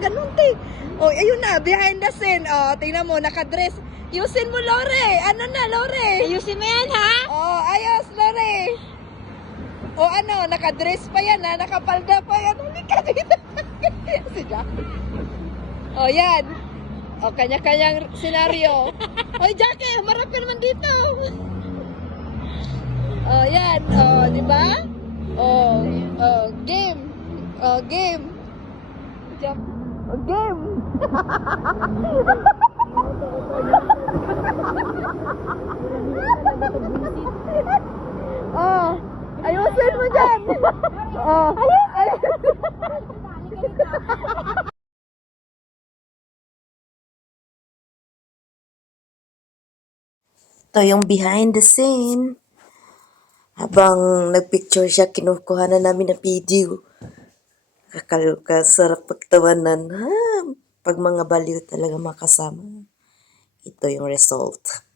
ganun, te. Oh, ayun na, behind the scene. Oh, tingnan mo, nakadress. Yusin mo, Lore. Ano na, Lore? Ayusin mo yan, ha? Oh, ayos, Lore. O ano, nakadress pa yan, ha? Nakapalda pa yan. Halika dito. Si Jack. O, yan. O, kanya-kanyang senaryo. Hoy, Jackie, marap ka naman dito. O, yan. O, di ba? O, game. O, game. Jack. O, game. Oh, ayusin mo dyan. Oh, ayusin. Ito yung behind the scene. Habang nagpicture siya, kinukuha na namin ng video. Kakaloka, sarap pagtawanan. Ha? Pag mga baliw talaga makasama. Ito yung result.